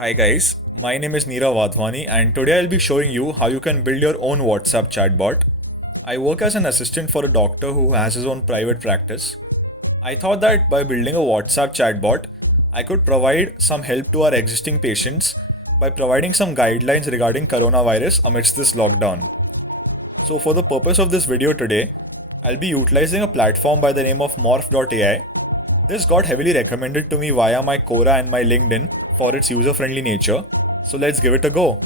Hi guys, my name is Neera Wadhwani and today I'll be showing you how you can build your own WhatsApp chatbot. I work as an assistant for a doctor who has his own private practice. I thought that by building a WhatsApp chatbot, I could provide some help to our existing patients by providing some guidelines regarding coronavirus amidst this lockdown. So for the purpose of this video today, I'll be utilizing a platform by the name of Morph.ai. This got heavily recommended to me via my Quora and my LinkedIn for its user-friendly nature, so let's give it a go.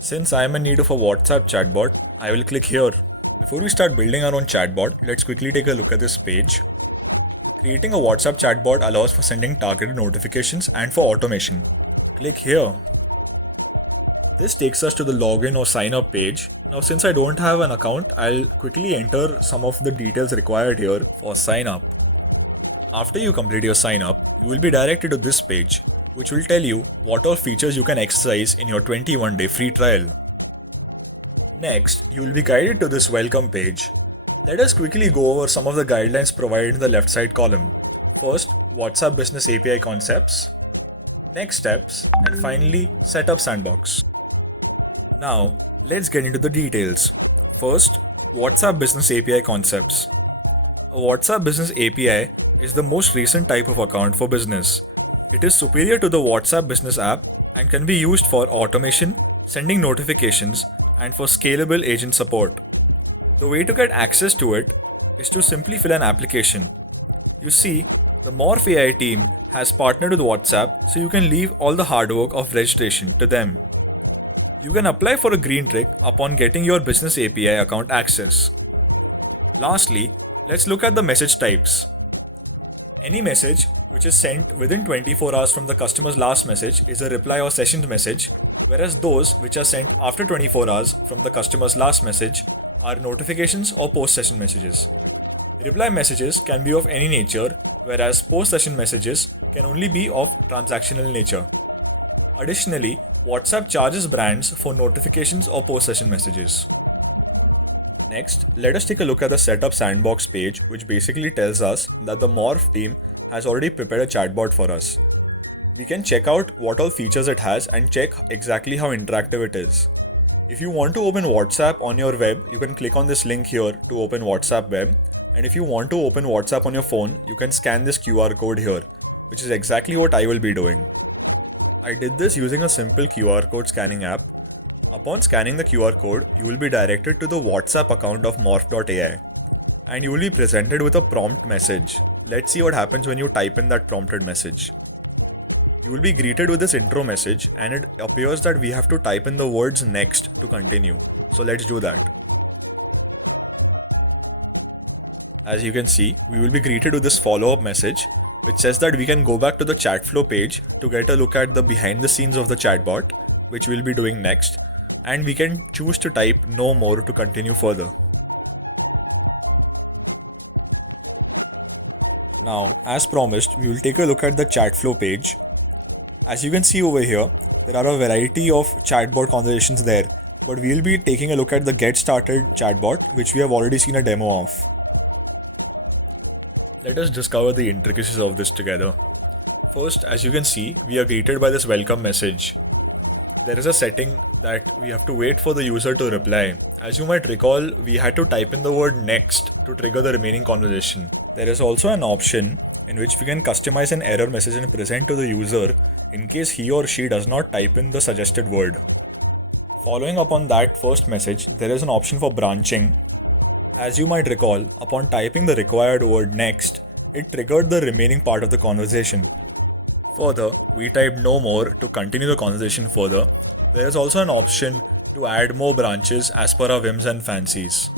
Since I am in need of a WhatsApp chatbot, I will click here. Before we start building our own chatbot, let's quickly take a look at this page. Creating a WhatsApp chatbot allows for sending targeted notifications and for automation. Click here. This takes us to the login or sign up page. Now since I don't have an account, I'll quickly enter some of the details required here for sign up. After you complete your sign up, you will be directed to this page, which will tell you what all features you can exercise in your 21-day free trial. Next, you will be guided to this welcome page. Let us quickly go over some of the guidelines provided in the left side column. First, WhatsApp Business API concepts, next steps, and finally, Setup Sandbox. Now, let's get into the details. First, WhatsApp Business API concepts. A WhatsApp Business API is the most recent type of account for business. It is superior to the WhatsApp Business app and can be used for automation, sending notifications, and for scalable agent support. The way to get access to it is to simply fill an application. You see, the Morph AI team has partnered with WhatsApp, so you can leave all the hard work of registration to them. You can apply for a green tick upon getting your business API account access. Lastly, let's look at the message types. Any message which is sent within 24 hours from the customer's last message is a reply or session message, whereas those which are sent after 24 hours from the customer's last message are notifications or post session messages. Reply messages can be of any nature, whereas post session messages can only be of transactional nature. Additionally, WhatsApp charges brands for notifications or post session messages. Next, let us take a look at the Setup Sandbox page, which basically tells us that the Morph team has already prepared a chatbot for us. We can check out what all features it has and check exactly how interactive it is. If you want to open WhatsApp on your web, you can click on this link here to open WhatsApp web. And if you want to open WhatsApp on your phone, you can scan this QR code here, which is exactly what I will be doing. I did this using a simple QR code scanning app. Upon scanning the QR code, you will be directed to the WhatsApp account of Morph.ai and you will be presented with a prompt message. Let's see what happens when you type in that prompted message. You will be greeted with this intro message and it appears that we have to type in the words next to continue. So let's do that. As you can see, we will be greeted with this follow-up message which says that we can go back to the chat flow page to get a look at the behind the scenes of the chatbot, which we'll be doing next, and we can choose to type no more to continue further. Now, as promised, we will take a look at the chat flow page. As you can see over here, there are a variety of chatbot conversations there, but we will be taking a look at the get started chatbot, which we have already seen a demo of. Let us discover the intricacies of this together. First, as you can see, we are greeted by this welcome message. There is a setting that we have to wait for the user to reply. As you might recall, we had to type in the word next to trigger the remaining conversation. There is also an option in which we can customize an error message and present to the user in case he or she does not type in the suggested word. Following up on that first message, there is an option for branching. As you might recall, upon typing the required word next, it triggered the remaining part of the conversation. Further, we type no more to continue the conversation further. There is also an option to add more branches as per our whims and fancies.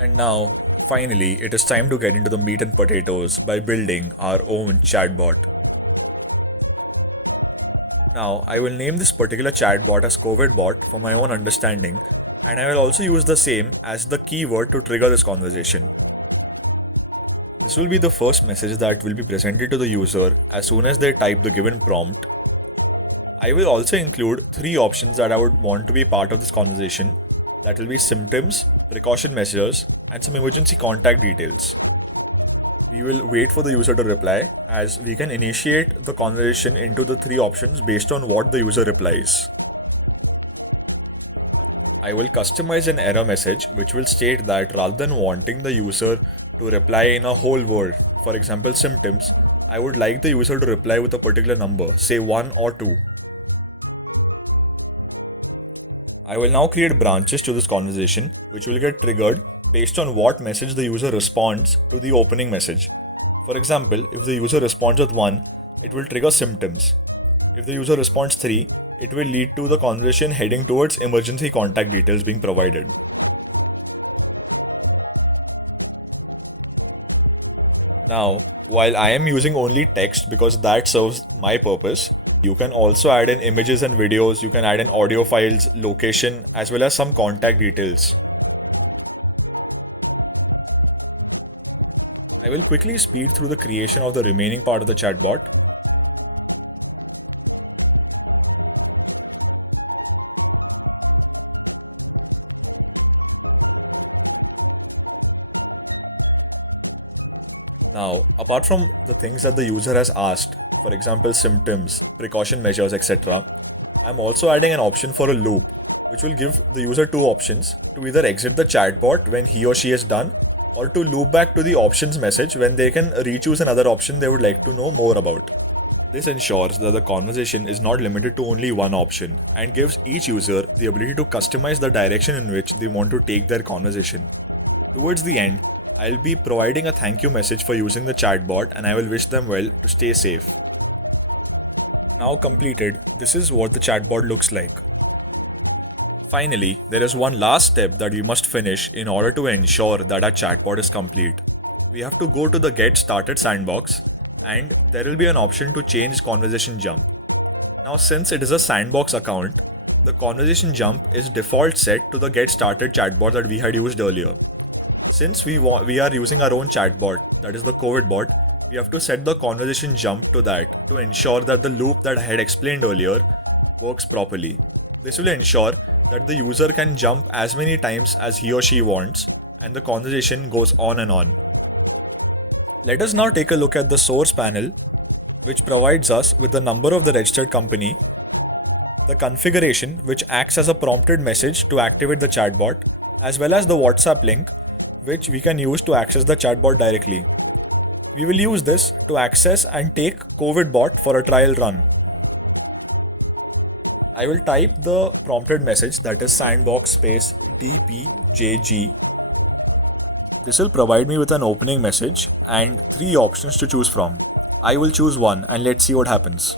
And now, finally, it is time to get into the meat and potatoes by building our own chatbot. Now, I will name this particular chatbot as COVIDbot for my own understanding, and I will also use the same as the keyword to trigger this conversation. This will be the first message that will be presented to the user as soon as they type the given prompt. I will also include three options that I would want to be part of this conversation. That will be symptoms, precaution measures, and some emergency contact details. We will wait for the user to reply, as we can initiate the conversation into the three options based on what the user replies. I will customize an error message which will state that rather than wanting the user to reply in a whole word, for example symptoms, I would like the user to reply with a particular number, say 1 or 2. I will now create branches to this conversation which will get triggered based on what message the user responds to the opening message. For example, if the user responds with 1, it will trigger symptoms. If the user responds 3, it will lead to the conversation heading towards emergency contact details being provided. Now, while I am using only text because that serves my purpose, you can also add in images and videos, you can add in audio files, location, as well as some contact details. I will quickly speed through the creation of the remaining part of the chatbot. Now, apart from the things that the user has asked, for example, symptoms, precaution measures, etc., I'm also adding an option for a loop, which will give the user two options to either exit the chatbot when he or she is done, or to loop back to the options message when they can re-choose another option they would like to know more about. This ensures that the conversation is not limited to only one option and gives each user the ability to customize the direction in which they want to take their conversation. Towards the end, I'll be providing a thank you message for using the chatbot and I will wish them well to stay safe. Now completed, this is what the chatbot looks like. Finally, there is one last step that we must finish in order to ensure that our chatbot is complete. We have to go to the Get Started sandbox and there will be an option to change conversation jump. Now, since it is a sandbox account, the conversation jump is default set to the Get Started chatbot that we had used earlier. Since we are using our own chatbot, that is the COVID bot, we have to set the conversation jump to that to ensure that the loop that I had explained earlier works properly. This will ensure that the user can jump as many times as he or she wants and the conversation goes on and on. Let us now take a look at the source panel, which provides us with the number of the registered company, the configuration, which acts as a prompted message to activate the chatbot, as well as the WhatsApp link, which we can use to access the chatbot directly. We will use this to access and take COVID bot for a trial run. I will type the prompted message, that is sandbox space dpjg. This will provide me with an opening message and three options to choose from. I will choose one and let's see what happens.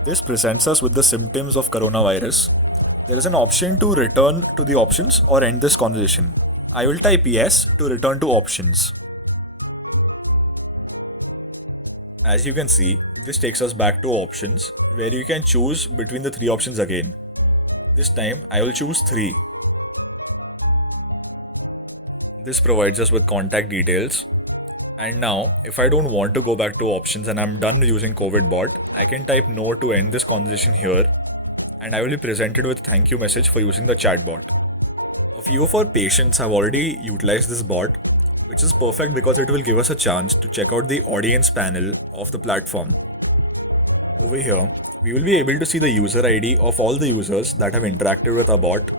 This presents us with the symptoms of coronavirus. There is an option to return to the options or end this conversation. I will type yes to return to options. As you can see, this takes us back to options where you can choose between the three options again. This time I will choose 3. This provides us with contact details. And now, if I don't want to go back to options and I'm done using COVID bot, I can type no to end this conversation here and I will be presented with thank you message for using the chatbot. A few of our patients have already utilized this bot, which is perfect because it will give us a chance to check out the audience panel of the platform. Over here, we will be able to see the user ID of all the users that have interacted with our bot.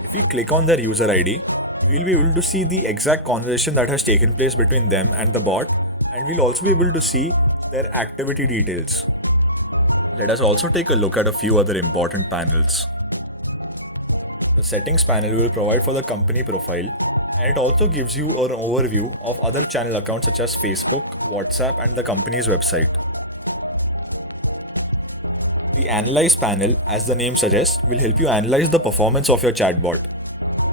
If we click on their user ID, we will be able to see the exact conversation that has taken place between them and the bot, and we'll also be able to see their activity details. Let us also take a look at a few other important panels. The settings panel will provide for the company profile, and it also gives you an overview of other channel accounts such as Facebook, WhatsApp, and the company's website. The Analyze panel, as the name suggests, will help you analyze the performance of your chatbot.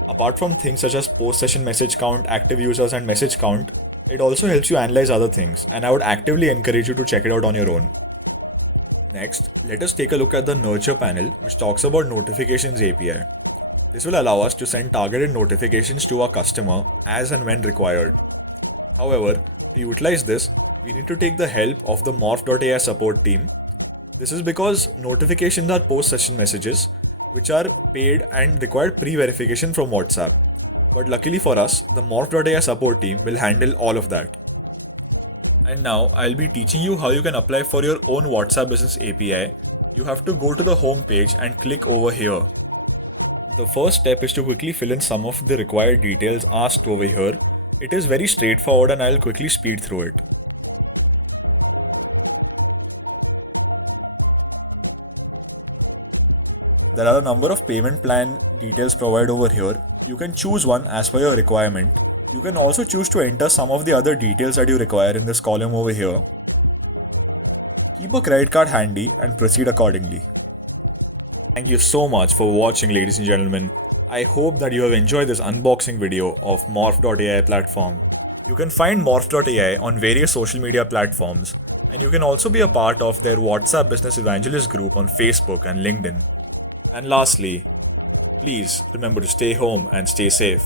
Apart from things such as post-session message count, active users, and message count, it also helps you analyze other things, and I would actively encourage you to check it out on your own. Next, let us take a look at the Nurture panel, which talks about Notifications API. This will allow us to send targeted notifications to our customer as and when required. However, to utilize this, we need to take the help of the Morph.ai support team. This is because notifications are post-session messages which are paid and require pre-verification from WhatsApp. But luckily for us, the Morph.ai support team will handle all of that. And now I'll be teaching you how you can apply for your own WhatsApp Business API. You have to go to the home page and click over here. The first step is to quickly fill in some of the required details asked over here. It is very straightforward and I'll quickly speed through it. There are a number of payment plan details provided over here. You can choose one as per your requirement. You can also choose to enter some of the other details that you require in this column over here. Keep a credit card handy and proceed accordingly. Thank you so much for watching, ladies and gentlemen. I hope that you have enjoyed this unboxing video of Morph.ai platform. You can find Morph.ai on various social media platforms, and you can also be a part of their WhatsApp Business Evangelist group on Facebook and LinkedIn. And lastly, please remember to stay home and stay safe.